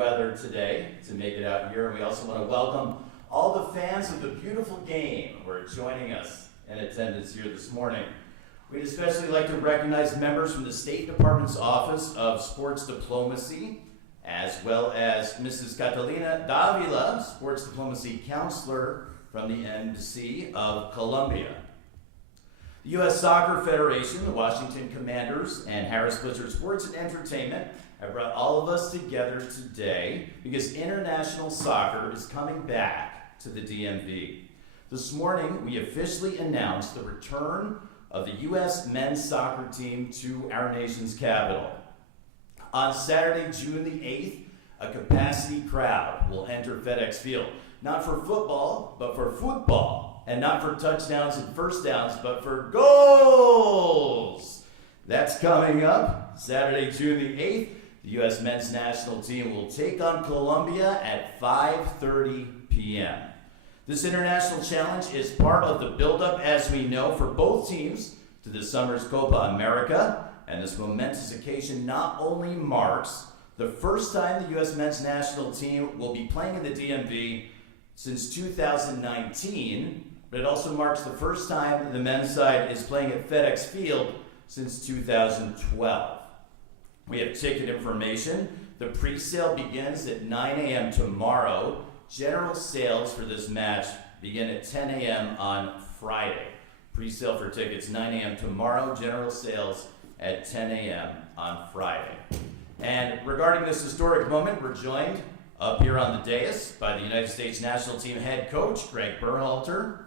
weather today to make it out here. And we also want to welcome all the fans of the beautiful game who are joining us in attendance here this morning. We'd especially like to recognize members from the State Department's Office of Sports Diplomacy, as well as Mrs. Catalina Davila, Sports Diplomacy Counselor from the Embassy of Colombia. The U.S. Soccer Federation, the Washington Commanders, and Harris Blitzer Sports and Entertainment have brought all of us together today because international soccer is coming back to the DMV. This morning, we officially announced the return of the U.S. men's soccer team to our nation's capital. On Saturday, June the 8th, a capacity crowd will enter FedEx Field, not for football, but for football, and not for touchdowns and first downs, but for goals. That's coming up Saturday, June the 8th. The U.S. men's national team will take on Colombia at 5:30 p.m. This international challenge is part of the buildup, as we know, for both teams to this summer's Copa America. And this momentous occasion not only marks the first time the U.S. men's national team will be playing in the DMV since 2019, but it also marks the first time the men's side is playing at FedEx Field since 2012. We have ticket information. The pre-sale begins at 9 a.m. tomorrow. General sales for this match begin at 10 a.m. on Friday. Pre-sale for tickets 9 a.m. tomorrow. General sales at 10 a.m. on Friday. And regarding this historic moment, we're joined up here on the dais by the United States national team head coach, Greg Berhalter,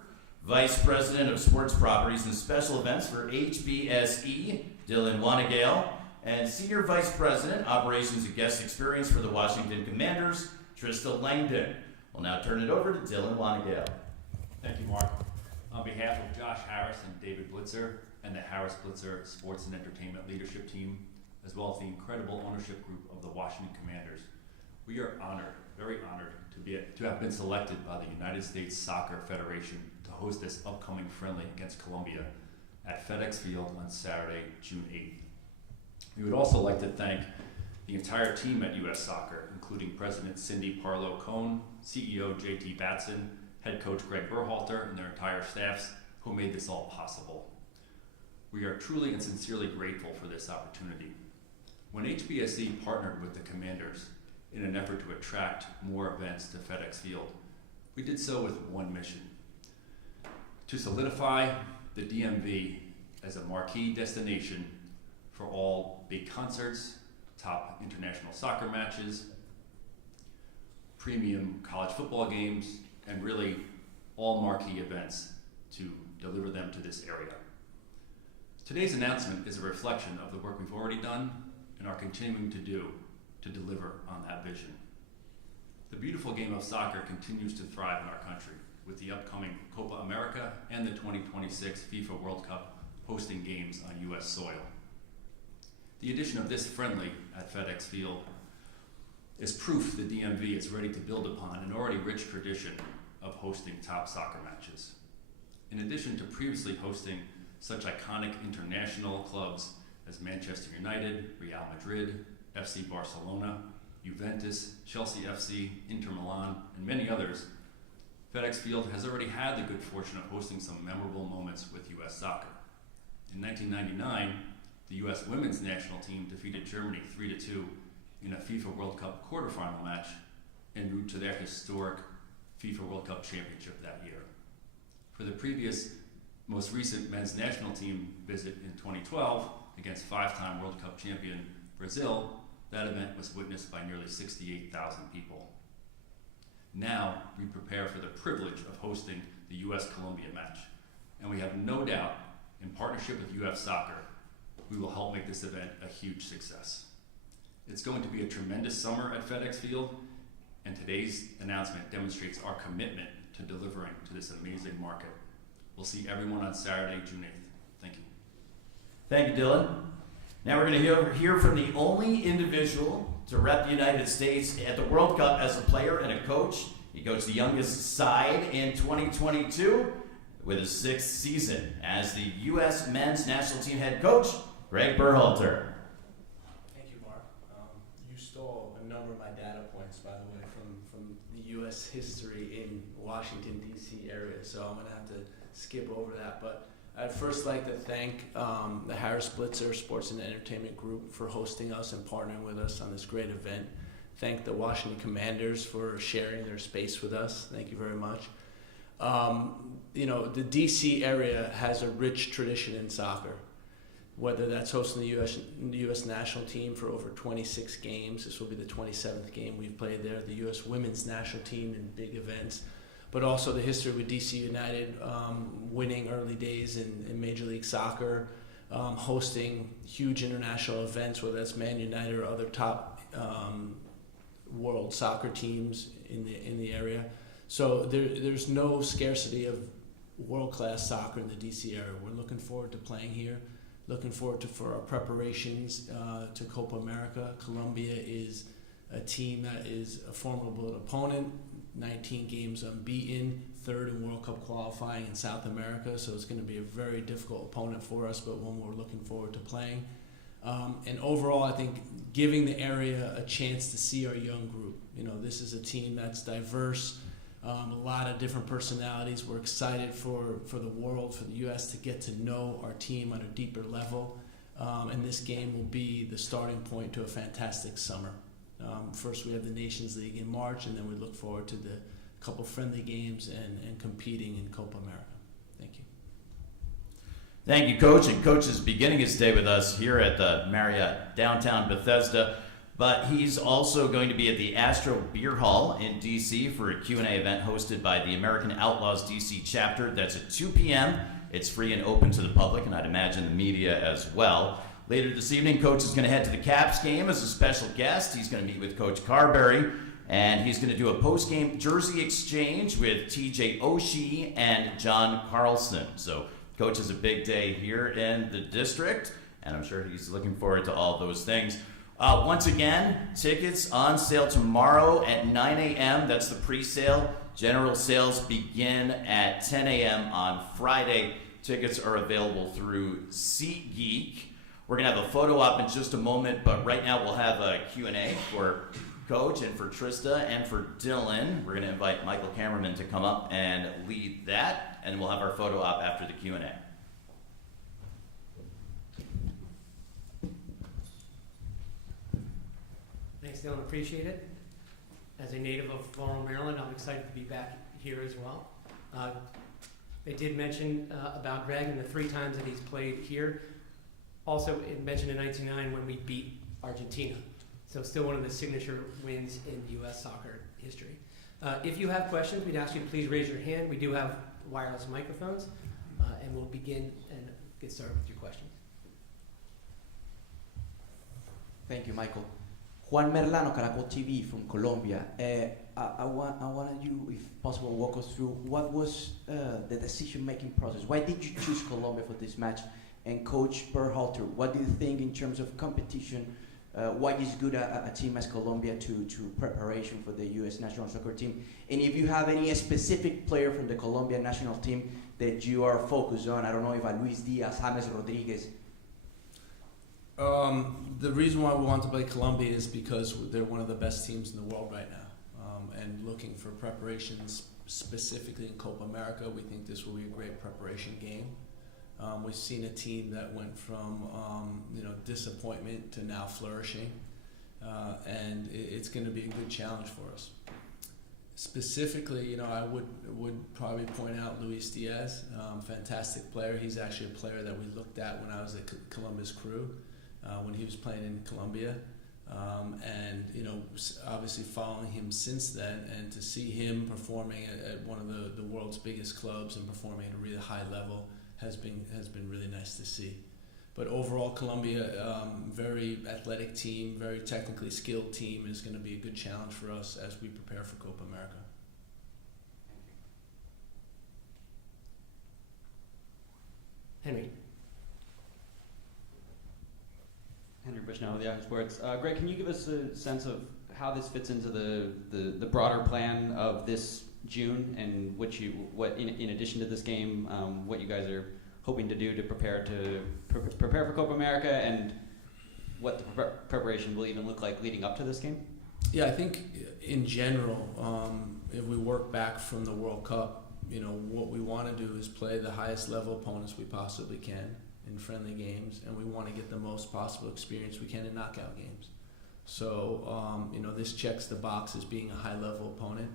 Vice President of Sports Properties and Special Events for HBSE, Dylan Wanagale, and Senior Vice President, Operations and Guest Experience for the Washington Commanders, Trista Langdon. We'll now turn it over to Dylan Wanagale. Thank you, Mark. On behalf of Josh Harris and David Blitzer and the Harris Blitzer Sports and Entertainment Leadership Team, as well as the incredible ownership group of the Washington Commanders, we are honored, very honored, to have been selected by the United States Soccer Federation to host this upcoming friendly against Colombia at FedEx Field on Saturday, June 8th. We would also like to thank the entire team at U.S. Soccer, including President Cindy Parlow-Cohn, CEO J.T. Batson, Head Coach Greg Berhalter, and their entire staffs who made this all possible. We are truly and sincerely grateful for this opportunity. When HBSE partnered with the Commanders in an effort to attract more events to FedEx Field, we did so with one mission: to solidify the DMV as a marquee destination for all big concerts, top international soccer matches, premium college football games, and really all marquee events, to deliver them to this area. Today's announcement is a reflection of the work we've already done and are continuing to do to deliver on that vision. The beautiful game of soccer continues to thrive in our country with the upcoming Copa America and the 2026 FIFA World Cup hosting games on U.S. soil. The addition of this friendly at FedEx Field is proof the DMV is ready to build upon an already rich tradition of hosting top soccer matches. In addition to previously hosting such iconic international clubs as Manchester United, Real Madrid, FC Barcelona, Juventus, Chelsea FC, Inter Milan, and many others, FedEx Field has already had the good fortune of hosting some memorable moments with U.S. soccer. In 1999, the U.S. women's national team defeated Germany 3-2 in a FIFA World Cup quarterfinal match en route to their historic FIFA World Cup championship that year. For the most recent men's national team visit in 2012 against five-time World Cup champion Brazil, that event was witnessed by nearly 68,000 people. Now we prepare for the privilege of hosting the U.S.-Colombia match, and we have no doubt, in partnership with U.S. Soccer, we will help make this event a huge success. It's going to be a tremendous summer at FedEx Field, and today's announcement demonstrates our commitment to delivering to this amazing market. We'll see everyone on Saturday, June 8th. Thank you. Thank you, Dylan. Now we're going to hear from the only individual to rep the United States at the World Cup as a player and a coach. He coached the youngest side in 2022 with his sixth season as the U.S. men's national team head coach, Greg Berhalter. Thank you, Mark. You stole a number of my data PowerPoints, by the way, from the U.S. history in Washington, D.C. area, so I'm going to have to skip over that. But I'd first like to thank the Harris Blitzer Sports and Entertainment Group for hosting us and partnering with us on this great event. Thank the Washington Commanders for sharing their space with us. Thank you very much. The D.C. area has a rich tradition in soccer, whether that's hosting the U.S. national team for over 26 games. This will be the 27th game we've played there. The U.S. women's national team in big events, but also the history with D.C. United winning early days in Major League Soccer, hosting huge international events, whether that's Man United or other top world soccer teams in the area. So there's no scarcity of world-class soccer in the D.C. area. We're looking forward to playing here. Looking forward for our preparations to Copa America. Colombia is a team that is a formidable opponent, 19 games unbeaten, third in World Cup qualifying in South America, so it's going to be a very difficult opponent for us, but one we're looking forward to playing. And overall, I think giving the area a chance to see our young group. This is a team that's diverse, a lot of different personalities. We're excited for the world, for the U.S. to get to know our team on a deeper level. And this game will be the starting point to a fantastic summer. First, we have the Nations League in March, and then we look forward to the couple friendly games and competing in Copa America. Thank you. Thank you, Coach. And Coach is beginning his day with us here at the Marriott Downtown Bethesda, but he's also going to be at the Astro Beer Hall in D.C. for a Q&A event hosted by the American Outlaws D.C. chapter. That's at 2 p.m. It's free and open to the public, and I'd imagine the media as well. Later this evening, Coach is going to head to the Caps game as a special guest. He's going to meet with Coach Carberry, and he's going to do a post-game jersey exchange with T.J. Oshie and John Carlson. So Coach has a big day here in the district, and I'm sure he's looking forward to all those things. Once again, tickets on sale tomorrow at 9 a.m. That's the pre-sale. General sales begin at 10 a.m. on Friday. Tickets are available through SeatGeek. We're going to have a photo op in just a moment, but right now we'll have a Q&A for Coach and for Trista and for Dylan. We're going to invite Michael Cameraman to come up and lead that, and we'll have our photo op after the Q&A. Thanks, Dylan. Appreciate it. As a native of Laurel, Maryland, I'm excited to be back here as well. They did mention about Greg and the 3 times that he's played here. Also, it mentioned in 1999 when we beat Argentina. So still one of the signature wins in U.S. soccer history. If you have questions, we'd ask you to please raise your hand. We do have wireless microphones, and we'll begin and get started with your questions. Thank you, Michael. Juan Merlano, Caracol TV from Colombia. I wanted you, if possible, walk us through what was the decision-making process. Why did you choose Colombia for this match? And Coach Berhalter, what do you think in terms of competition? Why is good a team as Colombia to preparation for the U.S. national soccer team? And if you have any specific player from the Colombian national team that you are focused on, I don't know if Luis Diaz, James Rodriguez. The reason why we want to play Colombia is because they're one of the best teams in the world right now. And looking for preparations specifically in Copa America, we think this will be a great preparation game. We've seen a team that went from disappointment to now flourishing, and it's going to be a good challenge for us. Specifically, I would probably point out Luis Diaz, fantastic player. He's actually a player that we looked at when I was at Columbus Crew, when he was playing in Colombia, and obviously following him since then, and to see him performing at one of the world's biggest clubs and performing at a really high level has been really nice to see. But overall, Colombia, very athletic team, very technically skilled team, is going to be a good challenge for us as we prepare for Copa America. Henry. Henry Bushnell with Yahoo Sports. Greg, can you give us a sense of how this fits into the broader plan of this June, and what in addition to this game, what you guys are hoping to do to prepare for Copa America, and what the preparation will even look like leading up to this game? Yeah, I think in general, if we work back from the World Cup, what we want to do is play the highest level opponents we possibly can in friendly games, and we want to get the most possible experience we can in knockout games. So, this checks the box as being a high level opponent.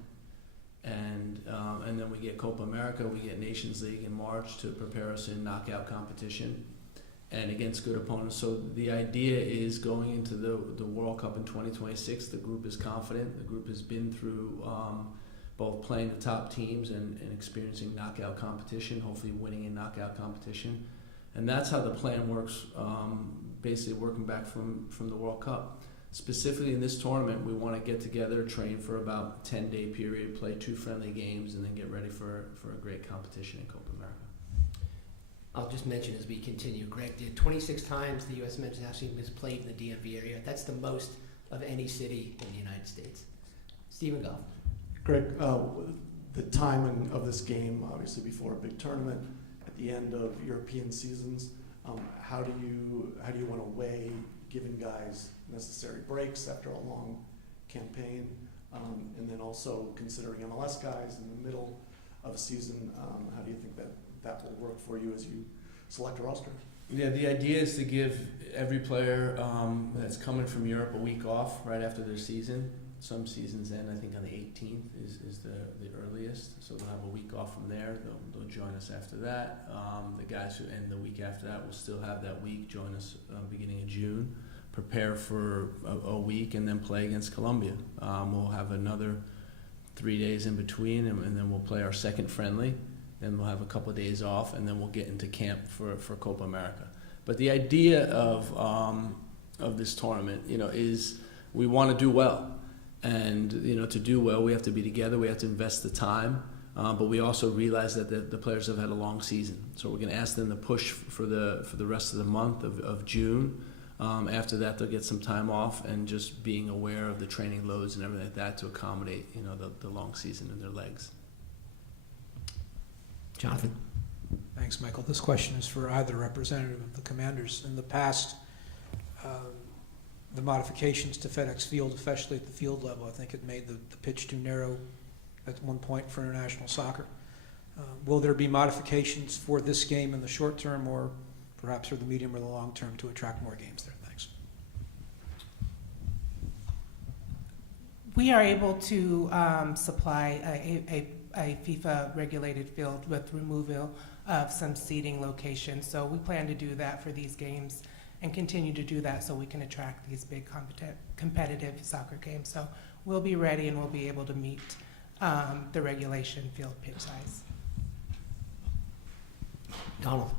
And then we get Copa America, we get Nations League in March to prepare us in knockout competition and against good opponents. So the idea is going into the World Cup in 2026, the group is confident. The group has been through both playing the top teams and experiencing knockout competition, hopefully winning in knockout competition. And that's how the plan works, basically working back from the World Cup. Specifically in this tournament, we want to get together, train for about a 10-day period, play 2 friendly games, and then get ready for a great competition in Copa America. I'll just mention as we continue, Greg did 26 times the U.S. men's national team has played in the DMV area. That's the most of any city in the United States. Stephen Goff. Greg, the timing of this game, obviously before a big tournament, at the end of European seasons, how do you want to weigh giving guys necessary breaks after a long campaign, and then also considering MLS guys in the middle of a season, how do you think that will work for you as you select a roster? Yeah, the idea is to give every player that's coming from Europe a week off right after their season. Some seasons end, I think, on the 18th is the earliest, so they'll have a week off from there. They'll join us after that. The guys who end the week after that will still have that week, join us beginning of June, prepare for a week, and then play against Colombia. We'll have another 3 days in between, and then we'll play our second friendly. Then we'll have a couple of days off, and then we'll get into camp for Copa America. But the idea of this tournament, is we want to do well. And, to do well, we have to be together. We have to invest the time. But we also realize that the players have had a long season. So we're going to ask them to push for the rest of the month of June. After that, they'll get some time off, and just being aware of the training loads and everything like that to accommodate, the long season in their legs. Jonathan. Thanks, Michael. This question is for either representative of the Commanders. In the past, the modifications to FedEx Field, especially at the field level, I think it made the pitch too narrow at one point for international soccer. Will there be modifications for this game in the short term, or perhaps for the medium or the long term, to attract more games there? Thanks. We are able to supply a FIFA-regulated field with removal of some seating locations. So we plan to do that for these games and continue to do that so we can attract these big competitive soccer games. So we'll be ready, and we'll be able to meet the regulation field pitch size. Donald.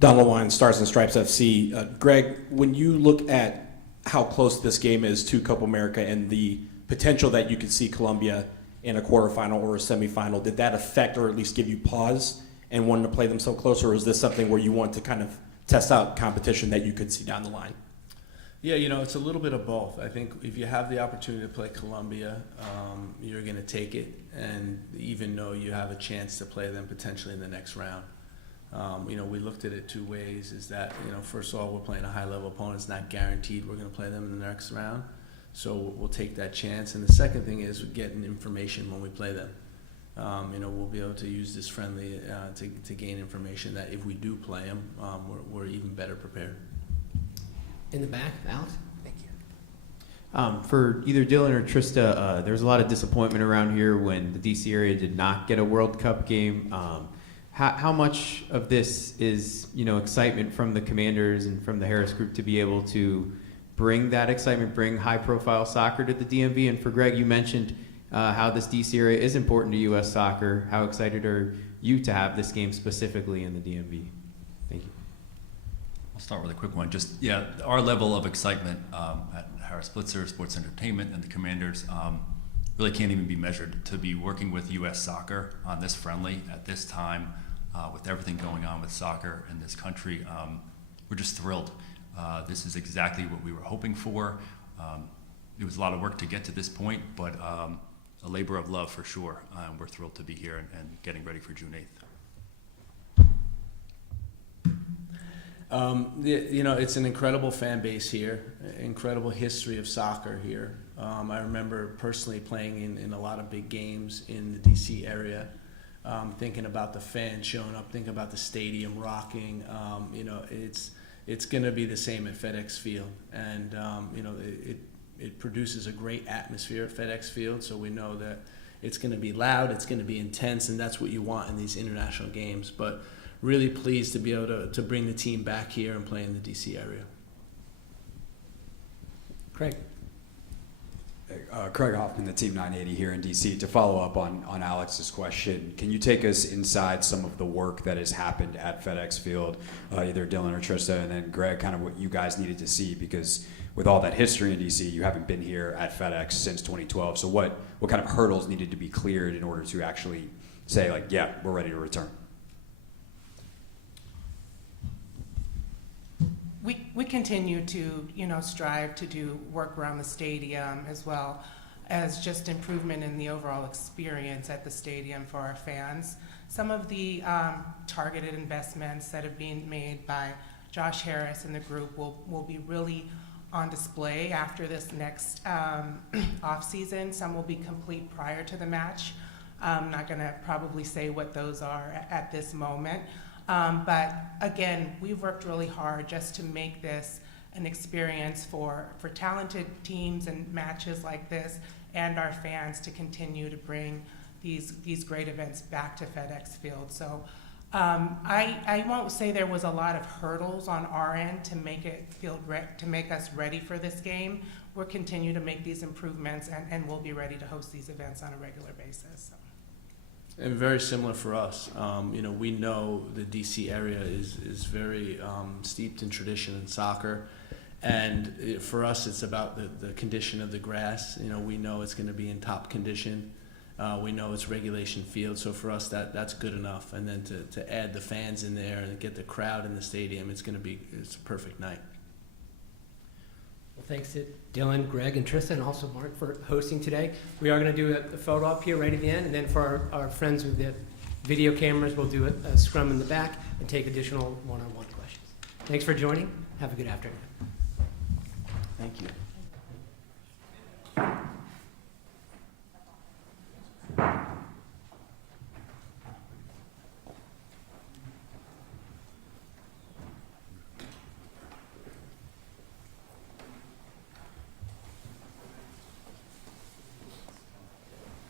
Donald Wine, Stars and Stripes FC. Greg, when you look at how close this game is to Copa America and the potential that you could see Colombia in a quarterfinal or a semifinal, did that affect or at least give you pause and wanting to play them so close, or is this something where you want to kind of test out competition that you could see down the line? Yeah, it's a little bit of both. I think if you have the opportunity to play Colombia, you're going to take it, and even though you have a chance to play them potentially in the next round. We looked at it 2 ways, is that, first of all, we're playing a high-level opponent. It's not guaranteed we're going to play them in the next round, so we'll take that chance. And the second thing is getting information when we play them. We'll be able to use this friendly to gain information that if we do play them, we're even better prepared. In the back, Alex. Thank you. For either Dylan or Trista, there was a lot of disappointment around here when the DC area did not get a World Cup game. How much of this is, excitement from the Commanders and from the Harris Group to be able to bring that excitement, bring high-profile soccer to the DMV? And for Greg, you mentioned how this DC area is important to U.S. soccer. How excited are you to have this game specifically in the DMV? Thank you. I'll start with a quick one. Just, our level of excitement at Harris Blitzer, Sports Entertainment, and the Commanders really can't even be measured. To be working with U.S. soccer on this friendly at this time, with everything going on with soccer in this country, we're just thrilled. This is exactly what we were hoping for. It was a lot of work to get to this point, but a labor of love for sure. We're thrilled to be here and getting ready for June 8th. You know, it's an incredible fan base here, incredible history of soccer here. I remember personally playing in a lot of big games in the DC area, thinking about the fans showing up, thinking about the stadium rocking. You know, it's going to be the same at FedEx Field, and you know, it produces a great atmosphere at FedEx Field, so we know that it's going to be loud, it's going to be intense, and that's what you want in these international games. But really pleased to be able to bring the team back here and play in the DC area. Craig. Craig Hoffman, the Team 980 here in DC. To follow up on Alex's question, can you take us inside some of the work that has happened at FedEx Field, either Dylan or Trista, and then Greg, kind of what you guys needed to see, because with all that history in DC, you haven't been here at FedEx since 2012. So what kind of hurdles needed to be cleared in order to actually say, like, yeah, we're ready to return? We continue to, you know, strive to do work around the stadium, as well as just improvement in the overall experience at the stadium for our fans. Some of the targeted investments that have been made by Josh Harris and the group will be really on display after this next off season. Some will be complete prior to the match. I'm not going to probably say what those are at this moment. But again, we've worked really hard just to make this an experience for talented teams and matches like this, and our fans to continue to bring these great events back to FedEx Field. So I won't say there was a lot of hurdles on our end to make us ready for this game. We'll continue to make these improvements, and we'll be ready to host these events on a regular basis. So. And very similar for us. You know, we know the DC area is very steeped in tradition in soccer, and for us, it's about the condition of the grass. You know, we know it's going to be in top condition. We know it's regulation field, so for us, that's good enough. And then to add the fans in there and get the crowd in the stadium, it's a perfect night. Well, thanks to Dylan, Greg, and Tristan, and also Mark for hosting today. We are going to do a photo op here right at the end, and then for our friends with the video cameras, we'll do a scrum in the back and take additional one-on-one questions. Thanks for joining. Have a good afternoon. Thank you.